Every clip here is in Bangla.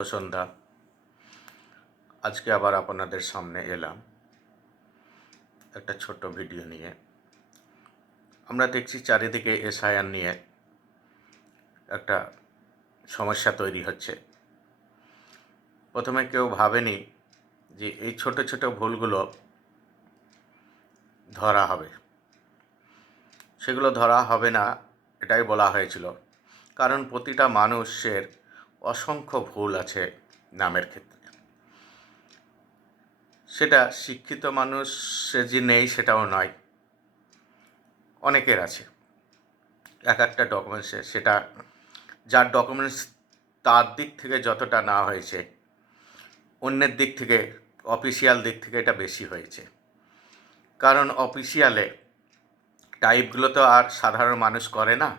সন্ধ্যা। আজকে আবার আপনাদের সামনে এলাম একটা ছোট্ট ভিডিও নিয়ে। আমরা দেখছি চারিদিকে এসআইআর নিয়ে একটা সমস্যা তৈরি হচ্ছে। প্রথমে কেউ ভাবেনি যে এই ছোট ছোট ভুলগুলো ধরা হবে। সেগুলো ধরা হবে না এটাই বলা হয়েছিল, কারণ প্রতিটা মানুষের অসংখ্য ভুল আছে নামের ক্ষেত্রে। সেটা শিক্ষিত মানুষের যে নেই সেটাও নয়, অনেকের আছে। এক একটা ডকুমেন্টসে সেটা যার ডকুমেন্টস তার দিক থেকে যতটা না হয়েছে, অন্যের দিক থেকে অফিসিয়াল দিক থেকে এটা বেশি হয়েছে। কারণ অফিসিয়ালে টাইপগুলো তো আর সাধারণ মানুষ করে না।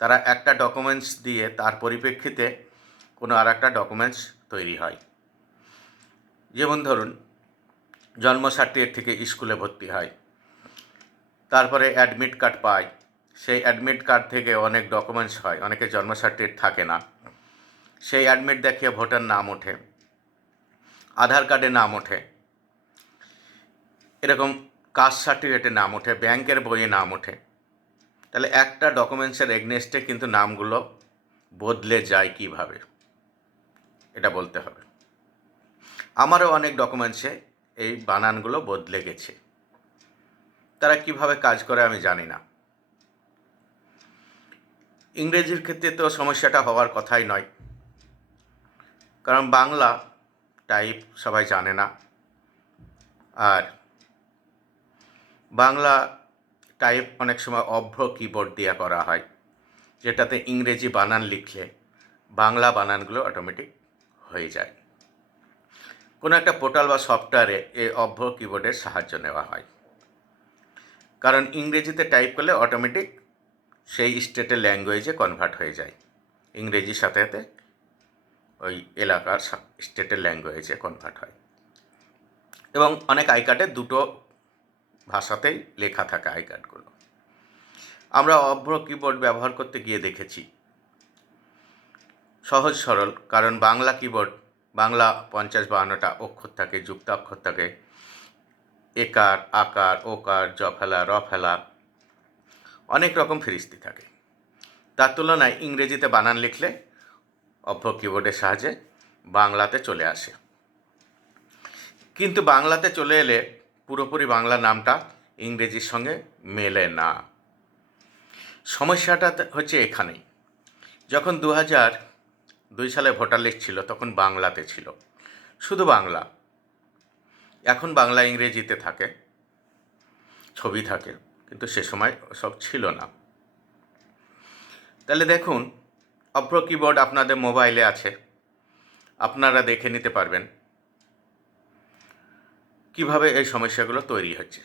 তারা একটা ডকুমেন্টস দিয়ে তার পরিপ্রেক্ষিতে কোনো আর একটা ডকুমেন্টস তৈরি হয়। যেমন ধরুন, জন্ম সার্টিফিকেট থেকে স্কুলে ভর্তি হয়, তারপরে অ্যাডমিট কার্ড পায়, সেই অ্যাডমিট কার্ড থেকে অনেক ডকুমেন্টস হয়, অনেকের জন্ম সার্টিফিকেট থাকে না, সেই অ্যাডমিট দেখিয়ে ভোটার নাম ওঠে, আধার কার্ডে নাম ওঠে, এরকম কাস্ট সার্টিফিকেটে নাম ওঠে, ব্যাংকের বইয়ে নাম ওঠে। তাহলে একটা ডকুমেন্টসের এগনেস্টে কিন্তু নামগুলো বদলে যায় কিভাবে, এটা বলতে হবে। আমারও অনেক ডকুমেন্টসে এই বানানগুলো বদলে গেছে। তারা কিভাবে কাজ করে আমি জানি না। ইংরেজির ক্ষেত্রে তো সমস্যাটা হওয়ার কথাই নয়, কারণ বাংলা টাইপ সবাই জানে না। আর বাংলা টাইপ অনেক সময় অভ্র কিবোর্ড দিয়ে করা হয়, যেটাতে ইংরেজি বানান লিখলে বাংলা বানানগুলো অটোমেটিক হয়ে যায়। কোনো একটা পোর্টাল বা সফটওয়্যারে এই অভ্র কিবোর্ডের সাহায্য নেওয়া হয়, কারণ ইংরেজিতে টাইপ করলে অটোমেটিক সেই স্টেটের ল্যাঙ্গুয়েজে কনভার্ট হয়ে যায়। ইংরেজির সাথে সাথে ওই এলাকার স্টেটের ল্যাঙ্গুয়েজে কনভার্ট হয়। এবং অনেক আই কার্ডে দুটো ভাষাতেই লেখা থাকে আই কার্ডগুলো। আমরা অভ্র কিবোর্ড ব্যবহার করতে গিয়ে দেখেছি সহজ সরল, কারণ বাংলা কিবোর্ড, বাংলা 50-52টা অক্ষর থাকে, যুক্তাক্ষর থাকে, একার, আকার, ওকার, জফেলা, রফেলা, অনেক রকম ফিরিস্তি থাকে। তার তুলনায় ইংরেজিতে বানান লিখলে অভ্র কিবোর্ডের সাহায্যে বাংলাতে চলে আসে। কিন্তু বাংলাতে চলে এলে পুরোপুরি বাংলা নামটা ইংরেজির সঙ্গে মেলে না। সমস্যাটা হচ্ছে এখানেই। যখন 2002 সালে ভোটার লিস্ট ছিল তখন বাংলাতে ছিল, শুধু বাংলা। এখন বাংলা ইংরেজিতে থাকে, ছবি থাকে, কিন্তু সে সময় সব ছিল না। তাহলে দেখুন, অভ্র কিবোর্ড আপনাদের মোবাইলে আছে, আপনারা দেখে নিতে পারবেন কিভাবে এই সমস্যাগুলো তৈরি হচ্ছে।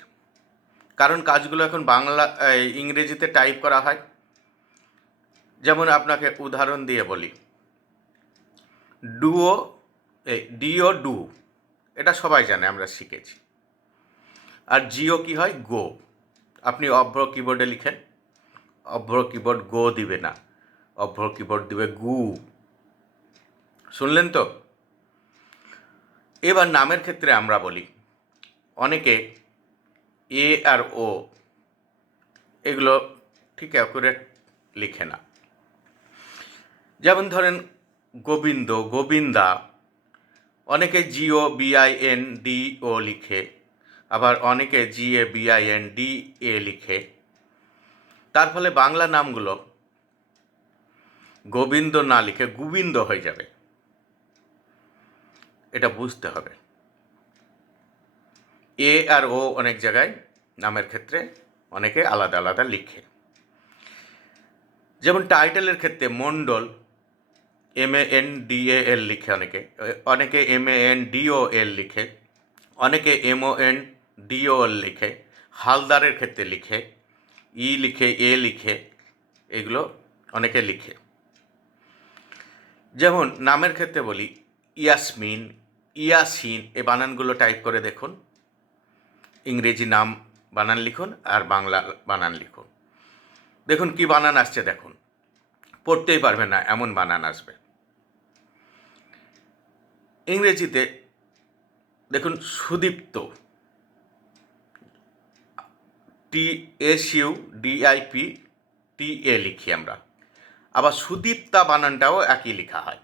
কারণ কাজগুলো এখন ইংরেজিতে টাইপ করা হয়। যেমন আপনাকে উদাহরণ দিয়ে বলি, ডিও ডু, এটা সবাই জানে, আমরা শিখেছি। আর জিও কি হয়? গো। আপনি অভ্র কিবোর্ডে লিখেন, অভ্র কিবোর্ড গো দিবে না, অভ্র কিবোর্ড দিবে গু। শুনলেন তো? এবার নামের ক্ষেত্রে আমরা বলি, অনেকে এ আর ও এগুলো ঠিক অ্যাকুরেট লিখে না। যেমন ধরেন গোবিন্দ, গোবিন্দা, অনেকে জিও বিআইএন ডি ও লিখে, আবার অনেকে জিএ বিআইএন ডি এ লিখে। তার ফলে বাংলা নামগুলো গোবিন্দ না লিখে গোবিন্দ হয়ে যাবে। এটা বুঝতে হবে। এ আর ও অনেক জায়গায় নামের ক্ষেত্রে অনেকে আলাদা আলাদা লিখে। যেমন টাইটেলের ক্ষেত্রে মণ্ডল, MANDAL লিখে, অনেকে MANDOL লিখে, অনেকে MONDOL লিখে। হালদারের ক্ষেত্রে লিখে ই লিখে, এ লিখে, এগুলো অনেকে লিখে। যেমন নামের ক্ষেত্রে বলি, ইয়াসমিন, ইয়াসিন, এই বানানগুলো টাইপ করে দেখুন। ইংরেজি নাম বানান লিখুন আর বাংলা বানান লিখুন, দেখুন কি বানান আসছে। দেখুন, পড়তেই পারবেন না এমন বানান আসবে। ইংরেজিতে দেখুন সুদীপ্ত, TSUDIPTA লিখি আমরা, আবার সুদীপ্তা বানানটাও একই লেখা হয়।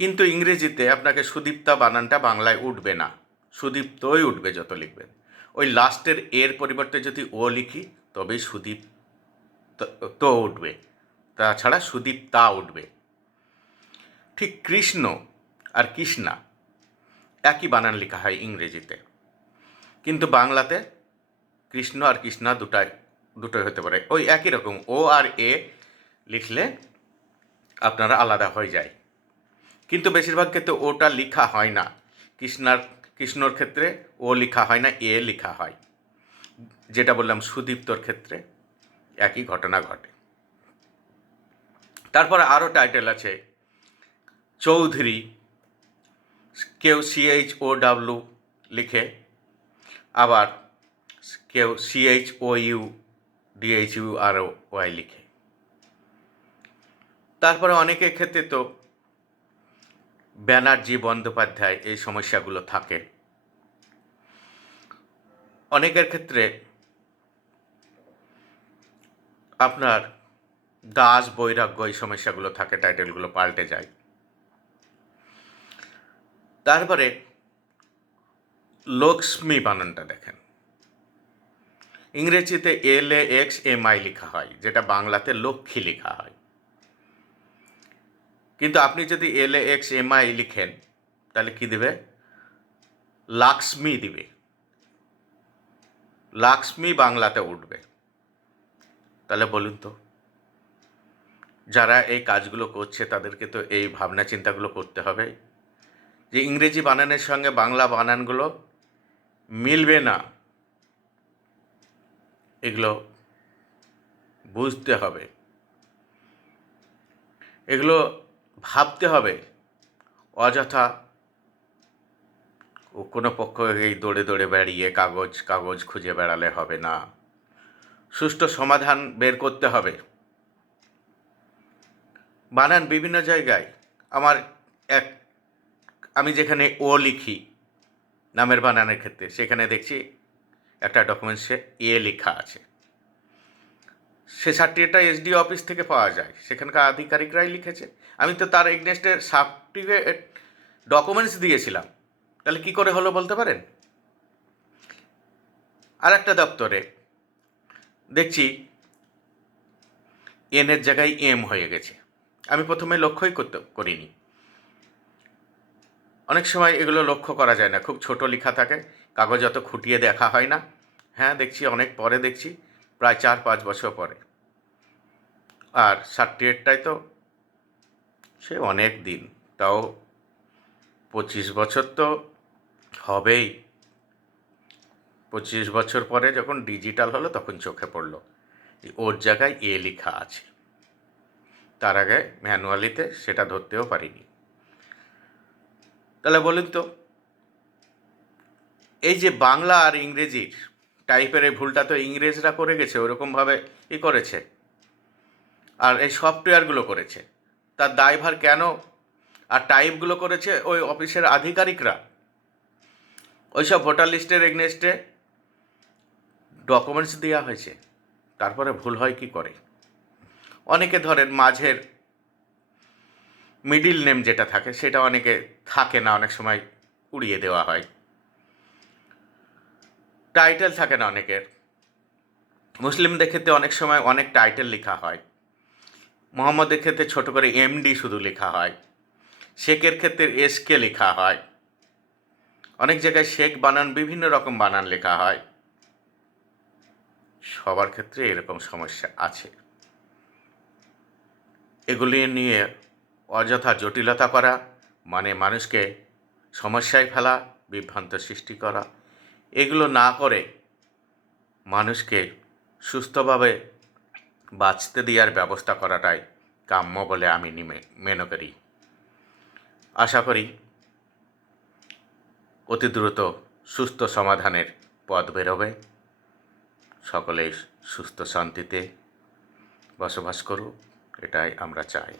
কিন্তু ইংরেজিতে আপনাকে সুদীপ্তা বানানটা বাংলায় উঠবে না, সুদীপ্তই উঠবে যত লিখবেন। ওই লাস্টের এর পরিবর্তে যদি ও লিখি তবেই সুদীপ্ত উঠবে, তাছাড়া সুদীপ্তা উঠবে। ঠিক কৃষ্ণ আর কৃষ্ণা একই বানান লেখা হয় ইংরেজিতে, কিন্তু বাংলাতে কৃষ্ণ আর কৃষ্ণা দুটোই হতে পারে। ওই একই রকম ও আর এ লিখলে আপনারা আলাদা হয়ে যায়, কিন্তু বেশিরভাগ ক্ষেত্রে ওটা লেখা হয় না। কৃষ্ণর ক্ষেত্রে ও লেখা হয় না, এ লেখা হয়। যেটা বললাম সুদীপ্তর ক্ষেত্রে একই ঘটনা ঘটে। তারপরে আরও টাইটেল আছে চৌধুরী, কেউ CHOW লিখে, আবার কেউ CHOUDHURY লিখে। তারপরে অনেকের ক্ষেত্রে তো ব্যানার্জি, বন্দ্যোপাধ্যায় এই সমস্যাগুলো থাকে। অনেকের ক্ষেত্রে আপনার দাস, বৈরাগ্য এই সমস্যাগুলো থাকে, টাইটেলগুলো পাল্টে যায়। তারপরে লক্ষ্মী বানানটা দেখেন, ইংরেজিতে LAXMI লেখা হয়, যেটা বাংলাতে লক্ষ্মী লেখা হয়। কিন্তু আপনি যদি LAXMI লিখেন তাহলে কি দেবে? লাক্সমি দিবে, লাক্সমি বাংলাতে উঠবে। তাহলে বলুন তো, যারা এই কাজগুলো করছে তাদেরকে তো এই ভাবনা চিন্তাগুলো করতে হবে যে ইংরেজি বানানের সঙ্গে বাংলা বানানগুলো মিলবে না, এগুলো বুঝতে হবে, এগুলো ভাবতে হবে। অযথা কোনো পক্ষ এই দৌড়ে দৌড়ে বেরিয়ে কাগজ খুঁজে বেড়ালে হবে না, সুষ্ঠু সমাধান বের করতে হবে। বানান বিভিন্ন জায়গায় আমি যেখানে ও লিখি নামের বানানের ক্ষেত্রে, সেখানে দেখছি একটা ডকুমেন্টসে এ লেখা আছে। সে সার্টিফিকেটটা SDO অফিস থেকে পাওয়া যায়, সেখানকার আধিকারিকরাই লিখেছে। আমি তো তার এগনেস্টের সার্টিফিকেট ডকুমেন্টস দিয়েছিলাম, তাহলে কি করে হলো বলতে পারেন? আর একটা দপ্তরে দেখছি এনের জায়গায় M হয়ে গেছে। আমি প্রথমে লক্ষ্যই করিনি। অনেক সময় এগুলো লক্ষ্য করা যায় না, খুব ছোট লেখা থাকে, কাগজ অত খুঁটিয়ে দেখা হয় না। হ্যাঁ, দেখছি অনেক পরে, দেখছি প্রায় 4-5 বছর পরে। আর সার্টিফিকেটটাই তো সে অনেক দিন, তাও 25 বছর তো হবেই। 25 বছর পরে যখন ডিজিটাল হলো তখন চোখে পড়লো ওর জায়গায় এ লেখা আছে। তার আগে ম্যানুয়ালিতে সেটা ধরতেও পারিনি। তাহলে বলুন তো, এই যে বাংলা আর ইংরেজির টাইপের এই ভুলটা তো ইংরেজরা করে গেছে, ওরকমভাবে করেছে, আর এই সফটওয়্যারগুলো করেছে, তার দায়ভার কেন? আর টাইপগুলো করেছে ওই অফিসের আধিকারিকরা। ওইসব ভোটার লিস্টের এগনেস্টে ডকুমেন্টস দেওয়া হয়েছে, তারপরে ভুল হয় কি করে? অনেকে ধরেন মাঝের মিডিল নেম যেটা থাকে সেটা অনেকে থাকে না, অনেক সময় উড়িয়ে দেওয়া হয়। টাইটেল থাকে না অনেকের। মুসলিমদের ক্ষেত্রে অনেক সময় অনেক টাইটেল লেখা হয়, মোহাম্মদের ক্ষেত্রে ছোট করে MD শুধু লেখা হয়, শেখের ক্ষেত্রে SK লেখা হয়, অনেক জায়গায় শেখ বানান বিভিন্ন রকম বানান লেখা হয়। সবার ক্ষেত্রে এরকম সমস্যা আছে। এগুলি নিয়ে অযথা জটিলতা করা মানে মানুষকে সমস্যায় ফেলা, বিভ্রান্ত সৃষ্টি করা, এগুলো না করে মানুষকে সুস্থভাবে বাঁচতে দেওয়ার ব্যবস্থা করাটাই কাম্য বলে আমি মনে করি। আশা করি অতি দ্রুত সুস্থ সমাধানের পথ বেরোবে। সকলেই সুস্থ শান্তিতে বসবাস করুক, এটাই আমরা চাই।